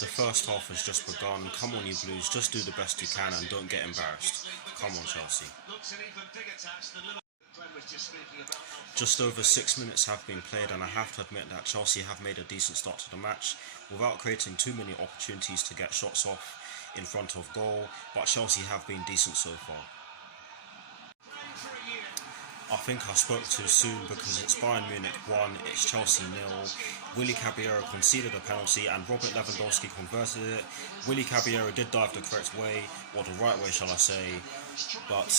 The first half has just begun. Come on, you Blues, just do the best you can and don't get embarrassed. Come on, Chelsea. Just over 6 minutes have been played, and I have to admit that Chelsea have made a decent start to the match without creating too many opportunities to get shots off in front of goal, but Chelsea have been decent so far. I think I spoke too soon because it's Bayern Munich 1, it's Chelsea 0. Willy Caballero conceded a penalty and Robert Lewandowski converted it. Willy Caballero did dive the correct way, or the right way shall I say, but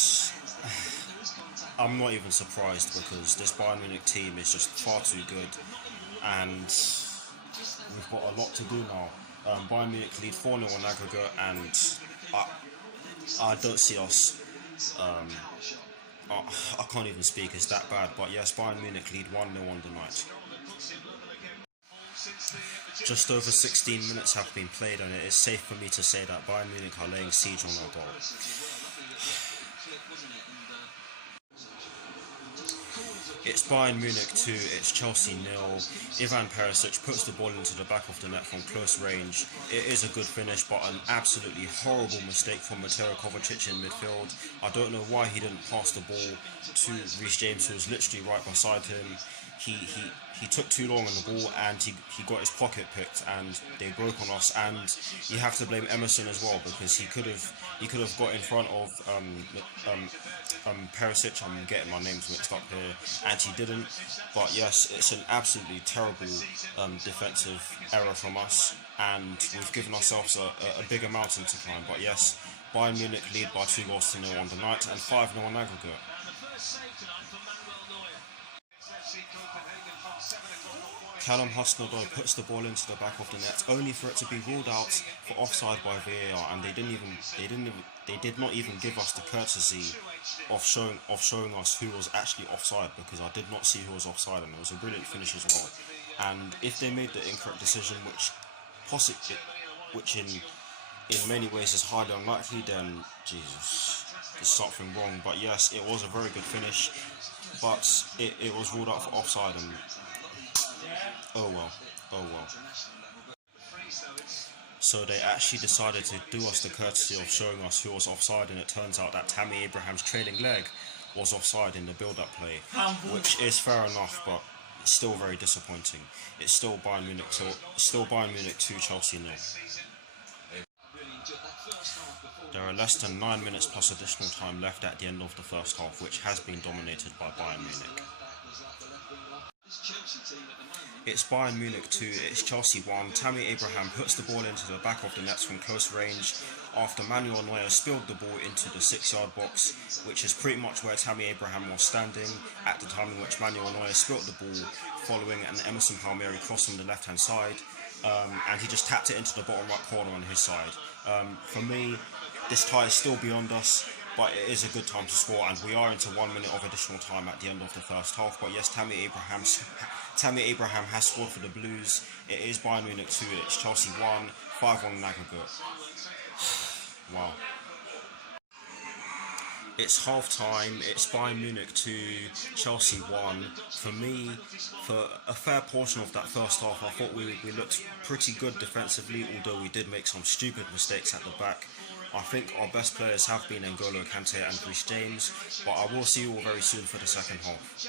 I'm not even surprised because this Bayern Munich team is just far too good and we've got a lot to do now. Bayern Munich lead 4-0 on aggregate and I don't see us... I can't even speak, it's that bad, but yes, Bayern Munich lead 1-0 on the night. Just over 16 minutes have been played and it is safe for me to say that Bayern Munich are laying siege on our goal. It's Bayern Munich 2, it's Chelsea 0. Ivan Perisic puts the ball into the back of the net from close range. It is a good finish, but an absolutely horrible mistake from Mateo Kovacic in midfield. I don't know why he didn't pass the ball to Reece James, who was literally right beside him. He took too long on the ball and he got his pocket picked and they broke on us, and you have to blame Emerson as well because he could have got in front of Perisic. I'm getting my names mixed up here, and he didn't. But yes, it's an absolutely terrible defensive error from us, and we've given ourselves a bigger mountain to climb. But yes, Bayern Munich lead by 2-0 on the night and 5-0 on aggregate. Callum Hudson-Odoi puts the ball into the back of the net, only for it to be ruled out for offside by VAR, and they did not even give us the courtesy of showing us who was actually offside, because I did not see who was offside, and it was a brilliant finish as well. And if they made the incorrect decision, which in many ways is highly unlikely, then Jesus, there's something wrong. But yes, it was a very good finish, but it was ruled out for offside, and oh well. So they actually decided to do us the courtesy of showing us who was offside, and it turns out that Tammy Abraham's trailing leg was offside in the build-up play, which is fair enough, but it's still very disappointing. It's still Bayern Munich 2, Chelsea 0. There are less than 9 minutes plus additional time left at the end of the first half, which has been dominated by Bayern Munich. It's Bayern Munich 2, it's Chelsea 1. Tammy Abraham puts the ball into the back of the nets from close range after Manuel Neuer spilled the ball into the 6-yard box, which is pretty much where Tammy Abraham was standing at the time in which Manuel Neuer spilled the ball following an Emerson Palmieri cross from the left hand side, and he just tapped it into the bottom right corner on his side. For me, this tie is still beyond us, but it is a good time to score, and we are into 1 minute of additional time at the end of the first half. But yes, Tammy Abraham has scored for the Blues. It is Bayern Munich 2, it's Chelsea 1, 5-1 in aggregate. Wow. It's half time, it's Bayern Munich 2, Chelsea 1. For me, for a fair portion of that first half, I thought we looked pretty good defensively, although we did make some stupid mistakes at the back. I think our best players have been N'Golo Kante and Reece James, but I will see you all very soon for the second half.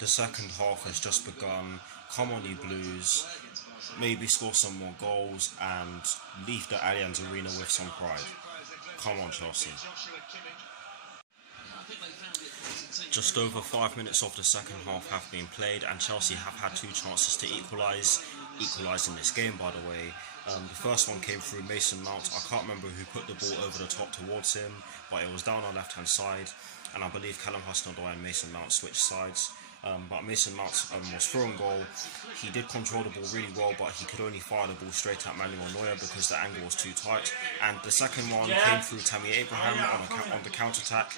The second half has just begun. Come on, you Blues. Maybe score some more goals and leave the Allianz Arena with some pride. Come on, Chelsea. Just over 5 minutes of the second half have been played, and Chelsea have had 2 chances to equalise in this game, by the way. The first one came through Mason Mount. I can't remember who put the ball over the top towards him, but it was down our left hand side, and I believe Callum Hudson-Odoi and Mason Mount switched sides. But Mason Mount was through on goal. He did control the ball really well, but he could only fire the ball straight at Manuel Neuer because the angle was too tight. And the second one came through Tammy Abraham on the counter-attack,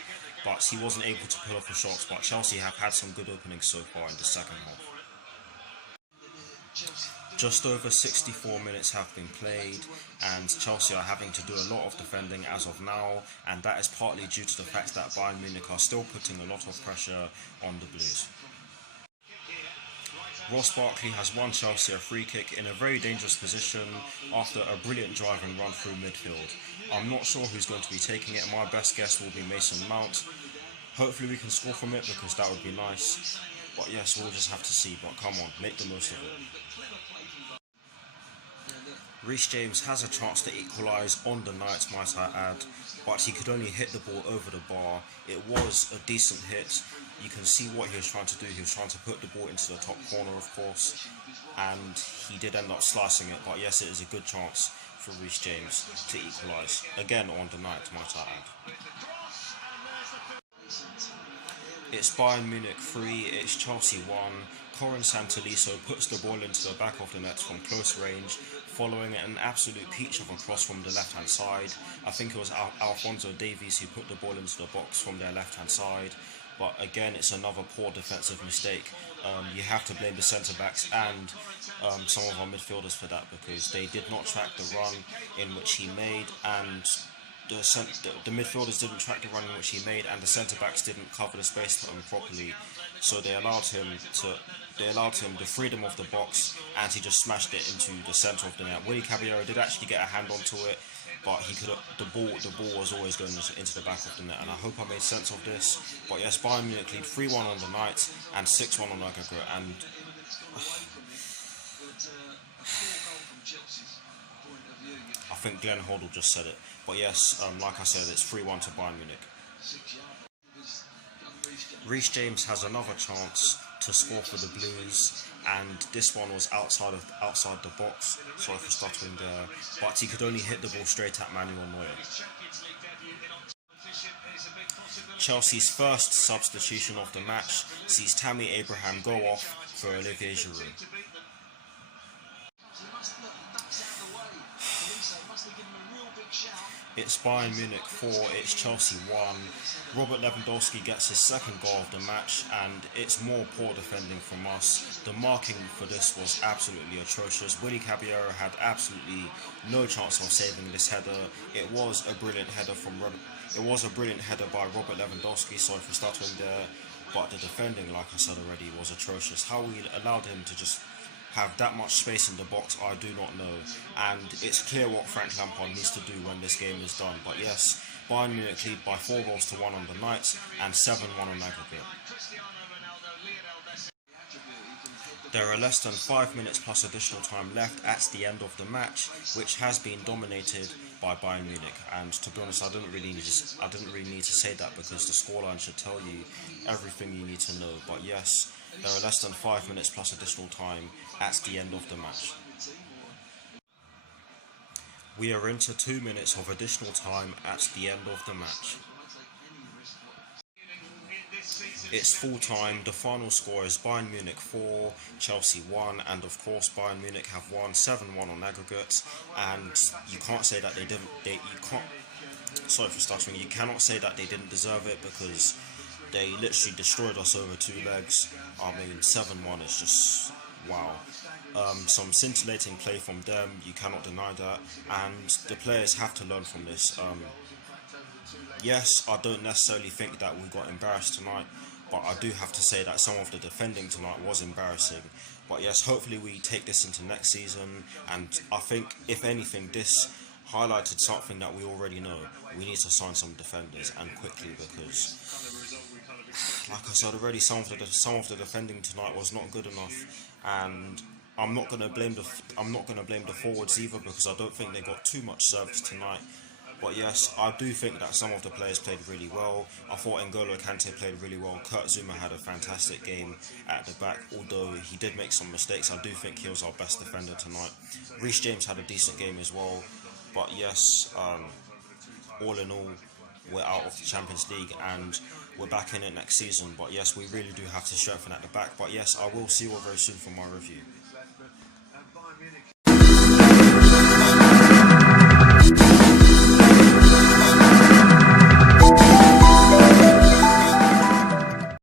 but he wasn't able to pull off the shots. But Chelsea have had some good openings so far in the second half. Just over 64 minutes have been played, and Chelsea are having to do a lot of defending as of now, and that is partly due to the fact that Bayern Munich are still putting a lot of pressure on the Blues. Ross Barkley has won Chelsea a free kick in a very dangerous position after a brilliant driving run through midfield. I'm not sure who's going to be taking it. My best guess will be Mason Mount. Hopefully we can score from it because that would be nice. But yes, we'll just have to see. But come on, make the most of it. Reece James has a chance to equalise on the night, might I add, but he could only hit the ball over the bar. It was a decent hit. You can see what he was trying to do. He was trying to put the ball into the top corner, of course, and he did end up slicing it. But yes, it is a good chance for Reece James to equalise. Again on the night, might I add. It's Bayern Munich 3, it's Chelsea 1. Corin Santoliso puts the ball into the back of the net from close range, following an absolute peach of a cross from the left-hand side. I think it was Alphonso Davies who put the ball into the box from their left-hand side. But again, it's another poor defensive mistake. You have to blame the centre-backs and some of our midfielders for that, because they did not track the run in which he made, and the midfielders didn't track the run in which he made, and the centre-backs didn't cover the space properly. So they allowed him the freedom of the box, and he just smashed it into the centre of the net. Willy Caballero did actually get a hand onto it, but the ball was always going into the back of the net, and I hope I made sense of this. But yes, Bayern Munich lead 3-1 on the night and 6-1 on aggregate, and I think Glenn Hoddle just said it. But yes, like I said, it's 3-1 to Bayern Munich. Reece James has another chance to score for the Blues, and this one was outside the box. Sorry for stuttering there, but he could only hit the ball straight at Manuel Neuer. Chelsea's first substitution of the match sees Tammy Abraham go off for Olivier Giroud. It's Bayern Munich 4, it's Chelsea 1. Robert Lewandowski gets his second goal of the match, and it's more poor defending from us. The marking for this was absolutely atrocious. Willy Caballero had absolutely no chance of saving this header. It was a brilliant header by Robert Lewandowski, sorry for stuttering there, but the defending, like I said already, was atrocious. How we allowed him to just have that much space in the box, I do not know, and it's clear what Frank Lampard needs to do when this game is done. But yes, Bayern Munich lead by 4-1 on the night and 7-1 on aggregate. There are less than 5 minutes plus additional time left at the end of the match, which has been dominated by Bayern Munich. And to be honest, I didn't really need to say that, because the scoreline should tell you everything you need to know. But yes, there are less than 5 minutes plus additional time at the end of the match. We are into 2 minutes of additional time at the end of the match. It's full time. The final score is Bayern Munich 4, Chelsea 1, and of course Bayern Munich have won 7-1 on aggregate. And you can't say that you cannot say that they didn't deserve it, because they literally destroyed us over 2 legs. I mean, 7-1 is just wow. Some scintillating play from them, you cannot deny that, and the players have to learn from this. Yes, I don't necessarily think that we got embarrassed tonight, but I do have to say that some of the defending tonight was embarrassing. But yes, hopefully we take this into next season, and I think, if anything, this highlighted something that we already know. We need to sign some defenders, and quickly, because, like I said already, some of the defending tonight was not good enough, and I'm not going to blame the forwards either, because I don't think they got too much service tonight. But yes, I do think that some of the players played really well. I thought N'Golo Kante played really well. Kurt Zuma had a fantastic game at the back, although he did make some mistakes. I do think he was our best defender tonight. Reece James had a decent game as well. But yes, all in all, we're out of the Champions League and we're back in it next season. But yes, we really do have to strengthen at the back. But yes, I will see you all very soon for my review.